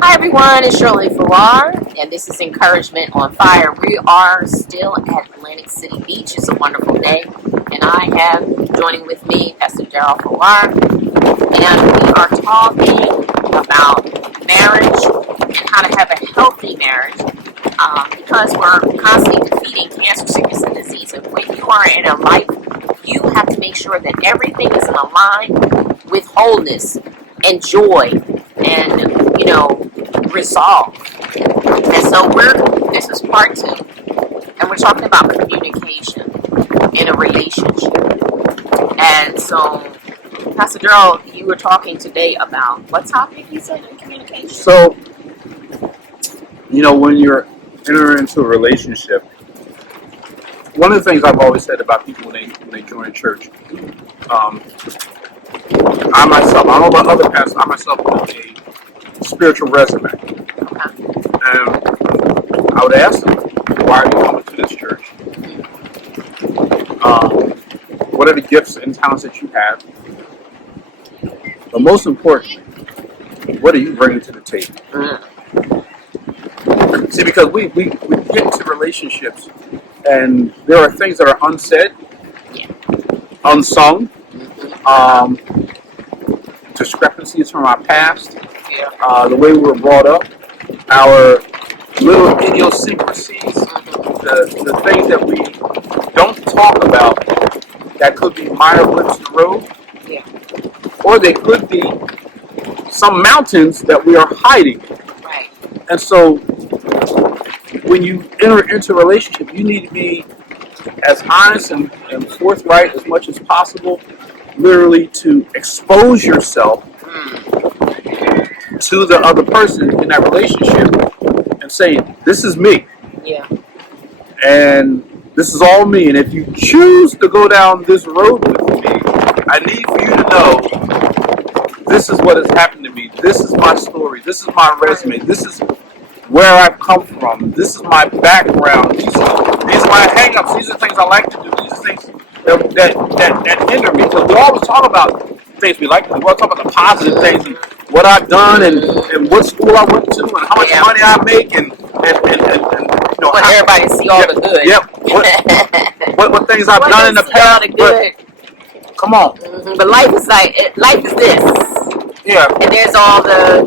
Hi everyone, it's Shirley Farrar, and this is Encouragement on Fire. We are still at Atlantic City Beach. It's a wonderful day, and I have joining with me Pastor Darryl Farrar, and we are talking about marriage and how to have a healthy marriage because we're constantly defeating cancer, sickness, and disease. And when you are in a life, you have to make sure that everything is in line with wholeness and joy and resolve. And so this is part 2, and we're talking about communication in a relationship. And so Pastor Darryl, you were talking today about what topic you said in communication? So, when you're entering into a relationship, one of the things I've always said about people when they join a church, I myself, I don't know about other pastors, I myself have a spiritual resume. And I would ask them, why are you coming to this church? What are the gifts and talents that you have? But most importantly, what are you bringing to the table? See, because we get into relationships and there are things that are unsaid, unsung, discrepancies from our past, the way we were brought up, our little idiosyncrasies, the things that we don't talk about that could be minor blips in the road, or they could be some mountains that we are hiding. Right. And so when you enter into a relationship, you need to be as honest and forthright as much as possible, literally to expose yourself to the other person in that relationship and say, this is me. Yeah. And this is all me. And if you choose to go down this road with me, I need for you to know this is what has happened to me. This is my story. This is my resume. This is where I've come from. This is my background. These are my hang-ups. These are things I like to do. These are things that hinder me. Because we always talk about things we like to do. We always talk about the positive things and what I've done and what school I went to and how much money I make and want everybody to see all the good. Yep. What things I've done in the past. The good. But, come on. Mm-hmm. But life is this. Yeah. And there's all the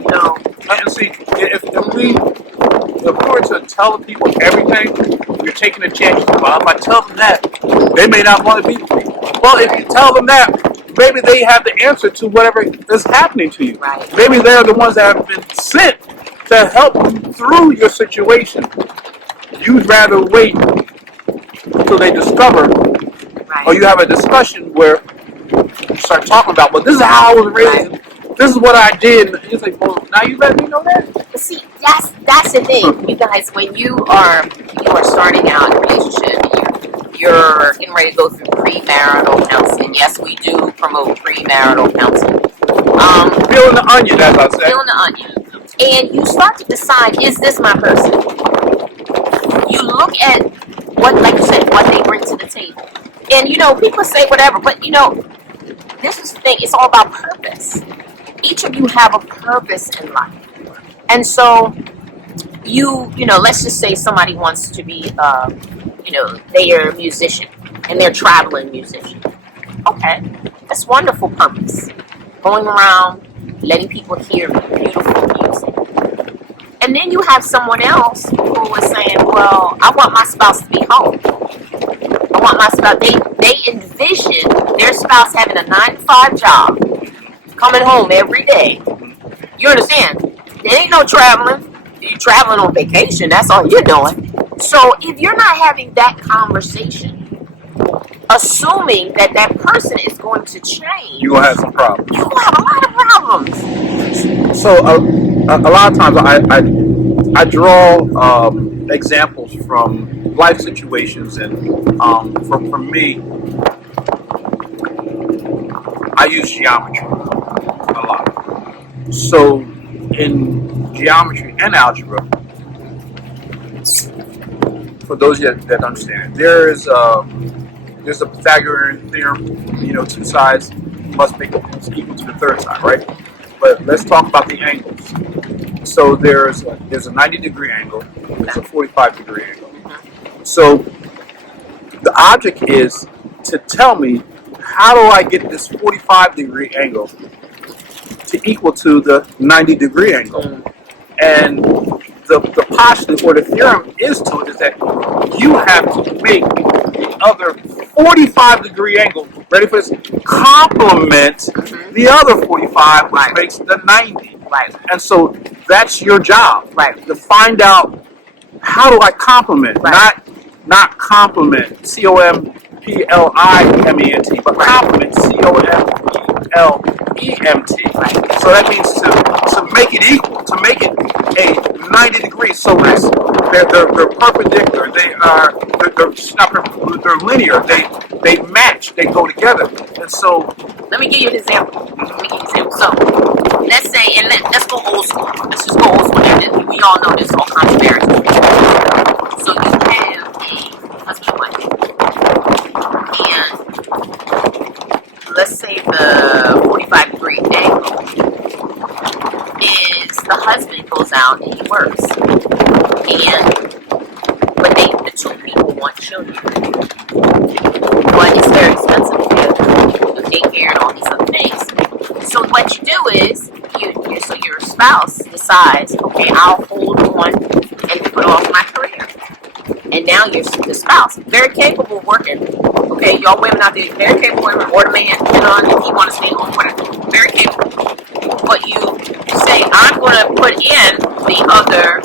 And see, if we were to tell the people everything, you're taking a chance. Well, if I tell them that, they may not want to be with me. Well, if you tell them that, maybe they have the answer to whatever is happening to you. Right. Maybe they're the ones that have been sent to help you through your situation. You'd rather wait until they discover, or you have a discussion where you start talking about, well, this is how I was raised. Right. This is what I did. And it's like, well, now you let me know that. But see, that's the thing, you guys. When you are starting out in a relationship, you're getting ready to go through premarital counseling. Yes, we do promote premarital counseling. Peeling the onion, as I say. Peeling the onion, and you start to decide: is this my person? You look at what, like you said, what they bring to the table, and people say whatever, but this is the thing. It's all about purpose. Each of you have a purpose in life. And so let's just say somebody wants to be, they are a musician and they're a traveling musician. Okay, that's wonderful purpose. Going around, letting people hear beautiful music. And then you have someone else who is saying, well, I want my spouse to be home. I want my spouse, they envision their spouse having a 9-to-5 job, coming home every day. You understand? There ain't no traveling. You're traveling on vacation. That's all you're doing. So if you're not having that conversation, assuming that person is going to change, you're going to have some problems. You're going to have a lot of problems. So a lot of times I draw examples from life situations, and for me, I use geometry a lot. So in geometry and algebra, for those that understand, there's a Pythagorean theorem. Two sides must make equal to the third side, right? But let's talk about the angles. So there's a 90-degree angle, there's a 45-degree angle. So the object is to tell me, how do I get this 45-degree angle to equal to the 90-degree angle? And the postulate or the theorem is to it is that you have to make the other 45-degree angle, ready for this, complement the other 45, which makes the 90. Right. And so that's your job, Right. to find out, how do I complement, not complement, COMPLIMENT, but complement, COMPLEMT. So that means to make it equal, to make it a 90 degrees. So they're perpendicular. They're linear. They match. They go together. And so, let me give you an example. So let's say, and let's go old school. Let's just go old school. And we all know there's all kinds of marriages. So you have a husband and wife, and let's say the 45-degree angle is the husband goes out and he works, but the two people want children, but it's very expensive to daycare and all these other things. So what you do is so your spouse decides, okay, I'll hold on and put off my career. And now you're the spouse, very capable of working. Okay, y'all women out there, very capable of working, or the man, depending on if he want to stay home, whatever, very capable. But you say, I'm going to put in the other,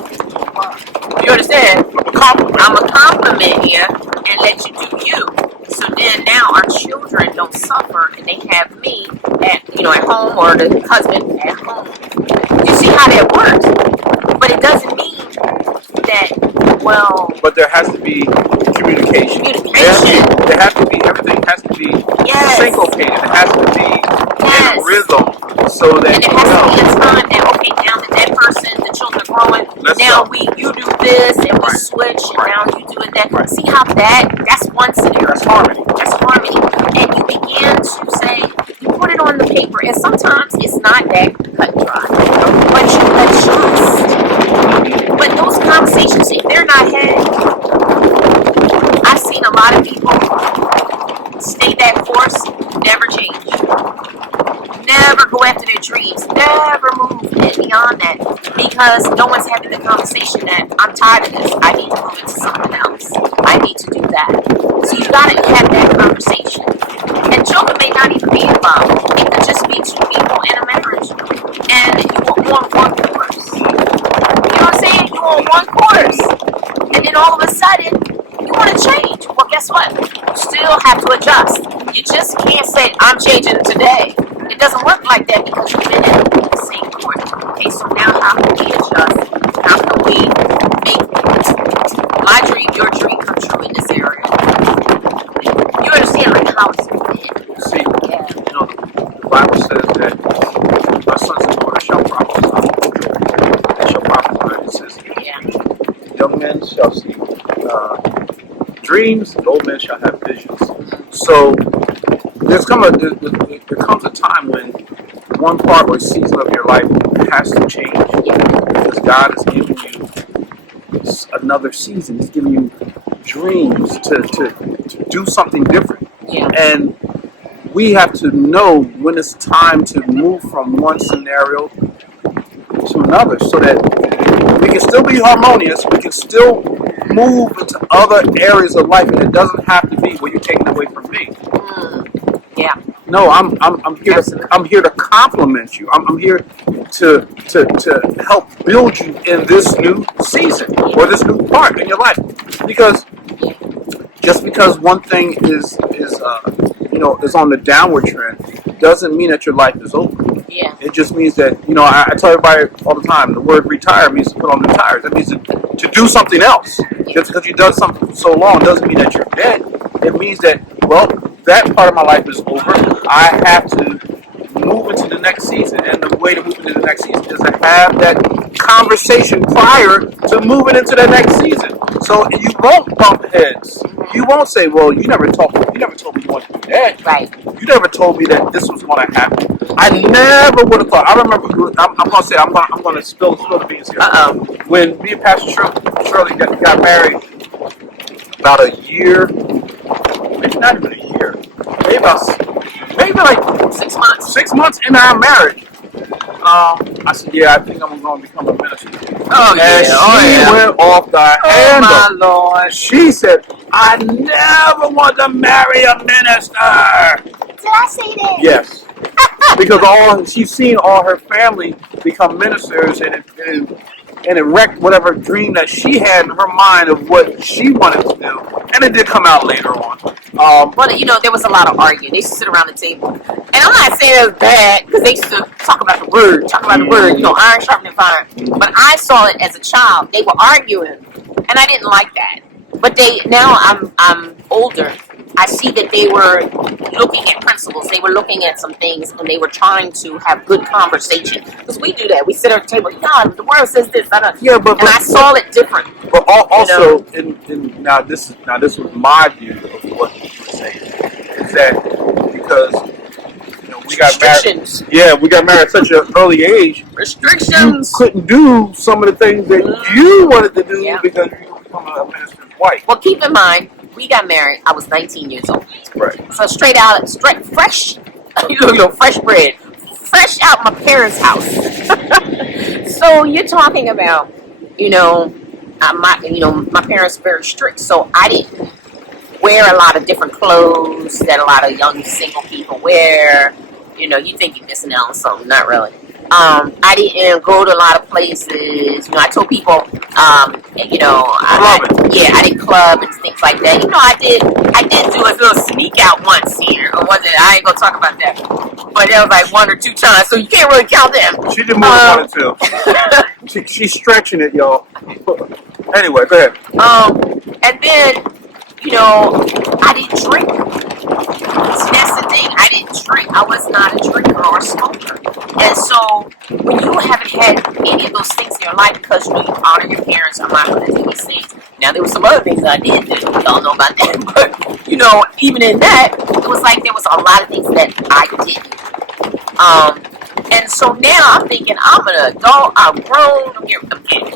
you understand? I'm a compliment here and let you do you. So then now our children don't suffer and they have me at home, or the husband at home. You see how that works? But it doesn't mean that, but there has to be communication. There has to be, everything has to be syncopated. It has to be in rhythm, so that and it has to be a time that, okay, now that person, the children are growing, you do this and we switch, and now you do it that. See how that's one scenario. That's harmony. And you begin to say, you put it on the paper, and sometimes it's not that cut and dry, but you adjust. But those conversations, if they're not had, I've seen a lot of people stay that course, never change. Never go after their dreams. Never move beyond that. Because no one's having the conversation that I'm tired of this. I need to move into something else. I need to do that. So you gotta have that conversation. And children may not even be involved. It could just be two people in a marriage. And you are on one course. You know what I'm saying? You're on one course. And then all of a sudden, you want to change. Well, guess what? You still have to adjust. You just can't say, I'm changing today. It doesn't work like that because you've been in the same course. Okay, so now how can we adjust? How can we make my dream, your dream come true in this area? You understand, like, how it's been. See, the Bible says that our sons and daughters shall prophesy. They shall prophesy. It says, young men shall see dreams, and old men shall have visions. So there comes a time when one part or season of your life has to change, because God is giving you another season. He's giving you dreams to do something different. And we have to know when it's time to move from one scenario to another, so that we can still be harmonious, we can still move into other areas of life, and it doesn't have to be, well, you're taking away from me. No, I'm here. I'm here to compliment you. I'm here to help build you in this new season or this new part in your life. Because just because one thing is on the downward trend doesn't mean that your life is over. It just means that, I tell everybody all the time, the word retire means to put on the tires. That means to do something else. Just because you've done something for so long doesn't mean that you're dead. It means that, that part of my life is over. I have to move into the next season. And the way to move into the next season is to have that conversation prior to moving into the next season. So you won't bump heads. you won't say, well, you never told me you wanted to do that. Right. You never told me that this was going to happen. I never would have thought. I remember. I'm going to say. I'm going to spill the beans here. When me and Pastor Shirley got married, about a year, maybe not even a year, maybe like 6 months. 6 months into our marriage, I said, yeah, I think I'm going to become a minister. Oh, And she went off the handle. Oh, my Lord. She said, I never want to marry a minister. Did I say that? Yes. Because she's seen all her family become ministers, and it wrecked whatever dream that she had in her mind of what she wanted to do. And it did come out later on. But, you know, there was a lot of arguing. They used to sit around the table. And I'm not saying it was bad, because they used to talk about the word, you know, iron sharpening iron. But I saw it as a child. They were arguing, and I didn't like that. But now I'm older. I see that they were looking at principles. They were looking at some things, and they were trying to have good conversation. Because we do that. We sit at the table. God, the word says this. Yeah, but I saw it different. But also, now this was my view of what you were saying. Is that because we got married? Yeah, we got married at such an early age. Restrictions. You couldn't do some of the things that you wanted to do because you were becoming a minister's wife. Well, keep in mind, we got married. I was 19 years old. Right. So fresh, fresh bread, fresh out my parents' house. So you're talking about, my parents were very strict, so I didn't wear a lot of different clothes that a lot of young single people wear. You think you're missing out on something, not really. I didn't go to a lot of places. I told people, I did club and things like that. I did do a little sneak out once here. Or was it? I ain't gonna talk about that. But that was like 1 or 2 times, so you can't really count them. She did more than 1 or 2. She's stretching it, y'all. Anyway, go ahead. And then, I didn't drink. See, that's the thing. I didn't drink. I was not a drinker or a smoker. And so, when you haven't had any of those things in your life because you honor your parents, I'm not going to do these things. Now, there were some other things that I did do. Y'all know about that. But, even in that, it was like there was a lot of things that I didn't. And so now I'm thinking, I'm an adult, I'm grown,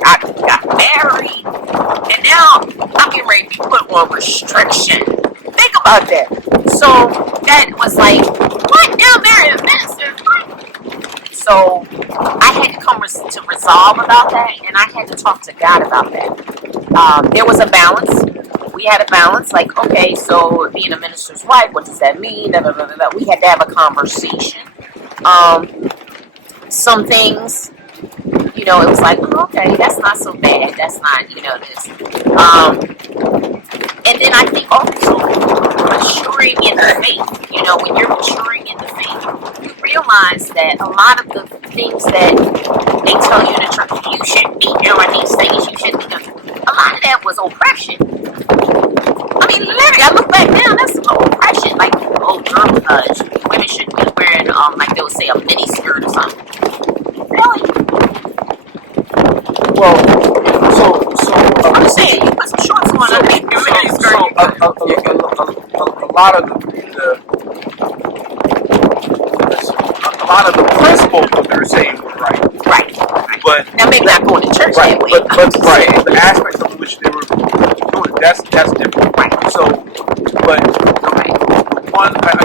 I got married, and now I'm getting ready to put on restriction. Think about that. So that was like, what? Now I'm married a minister? What? So I had to come to resolve about that, and I had to talk to God about that. There was a balance. We had a balance, like, okay, so being a minister's wife, what does that mean? Blah, blah, blah, blah. We had to have a conversation. Some things, it was like, oh, okay, that's not so bad. That's not, this. And then I think also maturing in the faith. When you're maturing in the faith, you realize that a lot of the things that they tell you in the church, you shouldn't be doing these things, you shouldn't be doing. A lot of that was oppression. I mean, literally, I look back now, that's oppression. Like, women shouldn't be wearing, like they would say, a mini skirt or something. Really? Well, I'm just saying, you put some shorts on underneath your mini skirt. A lot of the principles of what they're saying were right. Right. But now maybe not going to church right, that way. But the aspects of which they were doing that's different. Right. So, but the one thing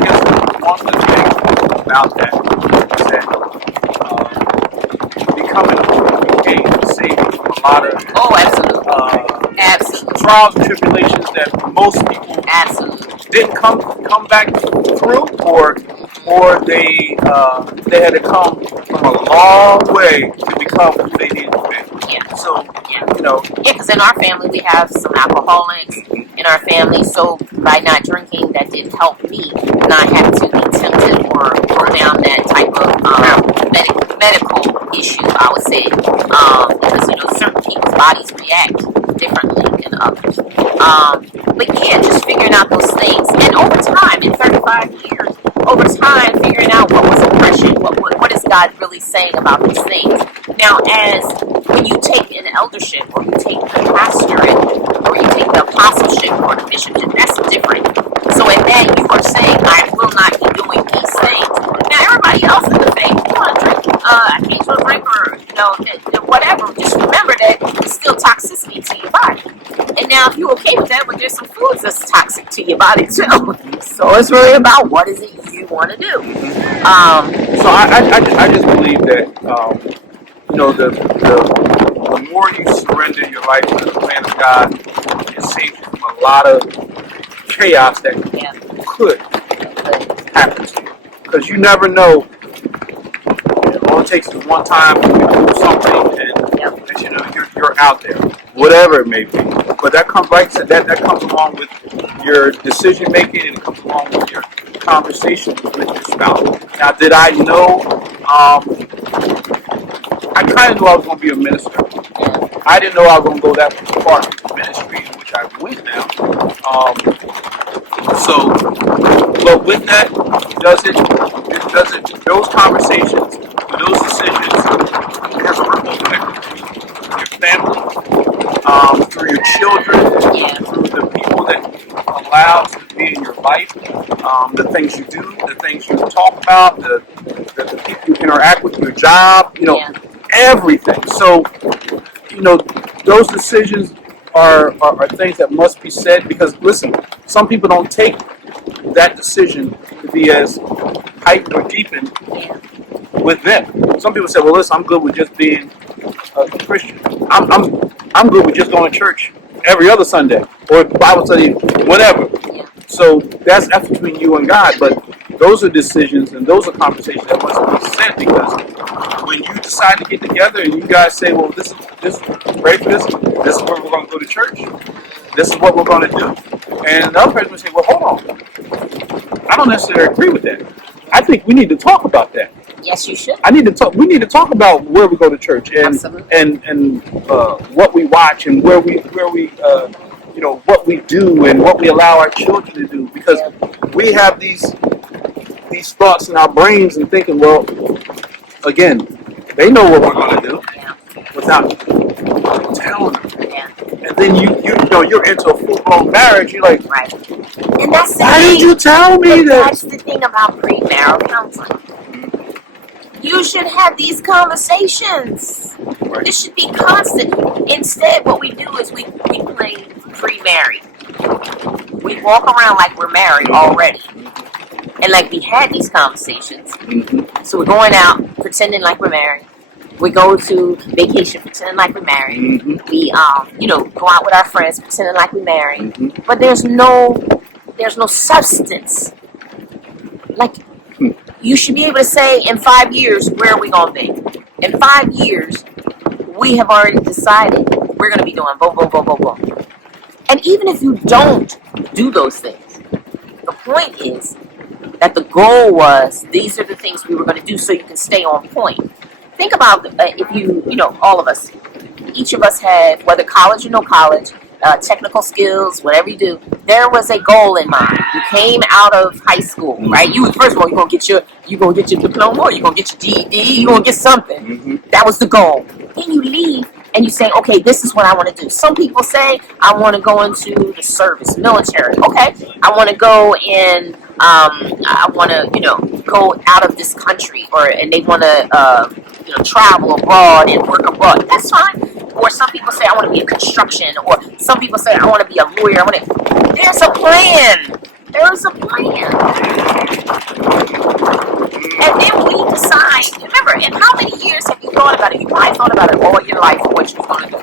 about that is that became saved from a lot of absolutely trials and tribulations that most people didn't come back through, or they had to come from a long way to become who they needed to be. Yeah. So because in our family we have some alcoholics in our family, so by not drinking, that did help me not have to be tempted or go down that type of medical issue, I would say, because certain people's bodies react differently than others. But yeah, just figuring out those things, and over time, in 35 years, figuring out what was oppression, what is God really saying about these things. Now, as when you take an eldership, or you take the pastorate, or you take the apostleship, or the bishopship, that's different. So in that, you are saying, I will not be doing these things. Now, everybody else in the faith, you want to drink occasional drink, or whatever, just remember that it's still toxicity to your body. And now, if you're okay with that, but there's some foods that's toxic to your body too. So it's really about what is it you want to do. So I just believe that the more you surrender your life to the plan of God, it saves you from a lot of chaos that could happen to you. Because you never know. All it takes is one time to do something, and you're out there, whatever it may be. But that comes, like I said, that comes along with your decision making, and it comes along with your conversations with your spouse. Now, did I know? I kind of knew I was going to be a minister. I didn't know I was going to go that far into ministry, in which I went now. But with that, those conversations, those decisions, it has a ripple effect through your family, through your children, through the people that you allow to be in your life, the things you do, the things you talk about, the people you interact with, your job, everything. So, those decisions are things that must be said, because, listen, some people don't take that decision to be as heightened or deepened with them. Some people say, well, listen, I'm good with just being a Christian. I'm good with just going to church every other Sunday, or Bible study, whatever. So that's between you and God, but those are decisions and those are conversations that must be said, because when you decide to get together and you guys say, well, this is ready for this is where we're going to go to church, this is what we're going to do, and the other person will say, well, hold on, I don't necessarily agree with that. I think we need to talk about that. Yes, you should. We need to talk about where we go to church, and what we watch, and where we what we do and what we allow our children to do, because we have these thoughts in our brains and thinking, well, again, they know what we're going to do without telling them. And then you're into a full-blown marriage. You're like, right. And that's the why thing. did you tell me that? That's the thing about premarital counseling. You should have these conversations. Right. This should be constant. Instead, what we do is we play pre-married. We walk around like we're married already. And like we had these conversations. So we're going out pretending like we're married. We go to vacation pretending like we're married. We go out with our friends pretending like we're married. But there's no substance. Like, you should be able to say, in 5 years, where are we going to be? In 5 years, we have already decided we're going to be doing boom, boom, boom, boom, boom. And even if you don't do those things, the point is that the goal was, these are the things we were going to do so you can stay on point. Think about if all of us, each of us had, whether college or no college, technical skills, whatever you do, there was a goal in mind. You came out of high school, right? First of all, you're gonna get your diploma, or you're gonna get your GED, you're gonna get something. That was the goal. Then you leave and you say, okay, this is what I want to do. Some people say, I want to go into the service, military. Okay, I want to go in. I want to, go out of this country, and they want to, travel abroad and work abroad. That's fine. Or some people say, I want to be in construction. Or some people say, I want to be a lawyer. There's a plan. There is a plan. And then when you decide, remember, and how many years have you thought about it? You probably thought about it all your life for what you were going to do.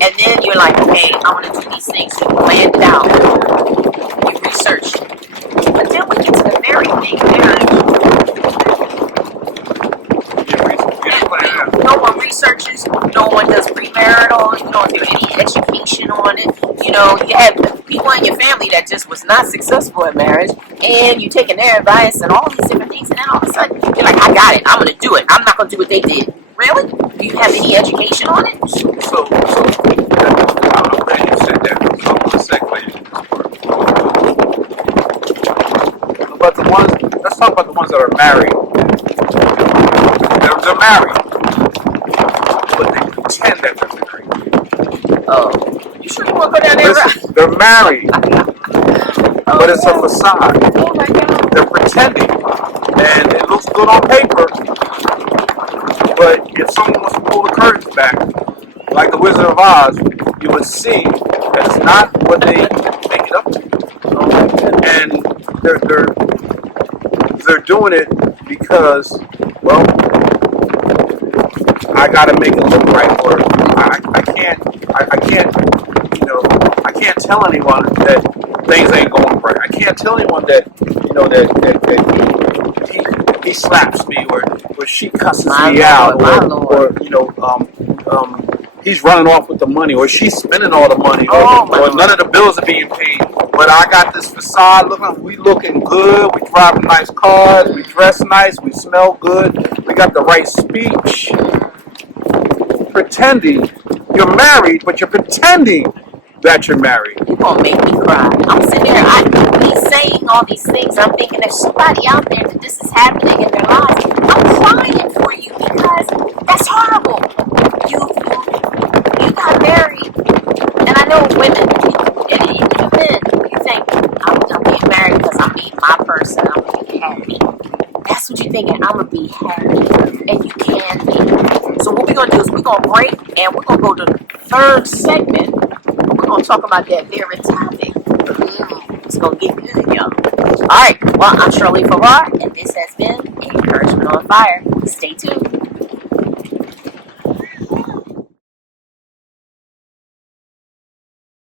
And then you're like, okay, I want to do these things. So you planned it out. You researched it. But then we get to the very thing no one researches, no one does premarital, you don't do any education on it. You have people in your family that just was not successful in marriage, and you're taking their advice and all these different things, and then all of a sudden, you're like, I got it, I'm going to do it. I'm not going to do what they did. Really? Do you have any education on it? So I'm glad you said that. So I'm going to segue into this part. Let's talk about the ones that are married. They're married, but they pretend that they're married. Oh, you sure you want to go down there? Listen, they're married, Oh, but it's a no. facade. Oh my God. They're pretending, and it looks good on paper. But if someone was to pull the curtains back, like the Wizard of Oz, you would see that it's not what they make it up to be. And they're doing it because, well, I gotta make it look right, or I can't, I can't tell anyone that things ain't going right. I can't tell anyone that, that he slaps me, or she cusses me out, or he's running off with the money, or she's spending all the money, or none of the bills are being paid. But I got this facade we looking good, we driving nice cars, we dress nice, we smell good, we got the right speech. Pretending you're married, but you're pretending that you're married. You're gonna make me cry. I'm sitting here, he's saying all these things. I'm thinking there's somebody out there that this is happening in their lives. I'm crying for you because that's horrible. You got married, and I know women, and even men, you think I'm being married because I'm being my person. I'm gonna be happy. That's what you're thinking. I'm gonna be happy, and you can be. So what we're gonna do is we're gonna break, and we're gonna go to the third segment. We're gonna talk about that very topic. It's gonna get good, y'all. All right. Well, I'm Shirley Farrar, and this has been Encouragement on Fire. Stay tuned.